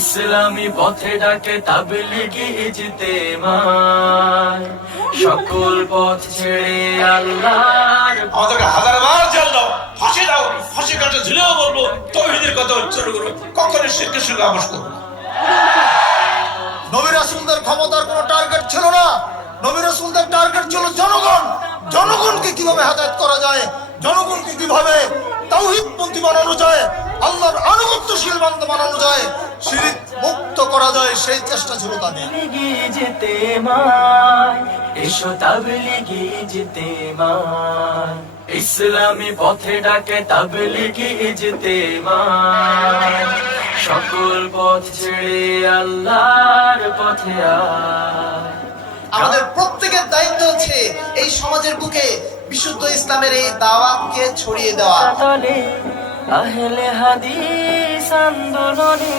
ইসলামী পথে ডাকে তাবলীগি ইজতেমায়, সকল পথ ছেড়ে আল্লাহর আমাদেরকে হাজারবার জেল দাও, ফাঁসি দাও, ফাঁসি কাটে ঝুলেও বলবো তাওহীদের কথা উচ্চারণ করবো, কখনোই শিরকের সঙ্গে আপোষ করবো না। নবী রাসূলদের ক্ষমতার কোনো টার্গেট ছিল না। নবী রাসূলদের টার্গেট ছিল জনগণ। জনগণকে কিভাবে হেদায়েত করা যায়, জনগণকে কিভাবে তাওহীদপন্থী বানানো যায়, আল্লাহর আনুগত্যশীল বান্দা বানানো যায়, শিরক মুক্ত করা যায়, সেই চেষ্টা ছিল তাদের। তাবলীগি ইজতেমায়, এসো তাবলীগি ইজতেমায়, ইসলামী পথে ডাকে তাবলীগি ইজতেমায়, সকল পথ ছেড়ে আল্লাহর পথে আয়। আমাদের প্রত্যেকের দায়িত্ব হচ্ছে এই সমাজের বুকে বিশুদ্ধ ইসলামের এই দাওয়াতকে ছড়িয়ে দেওয়া। তলে আহলে হাদিস আন্দোলনে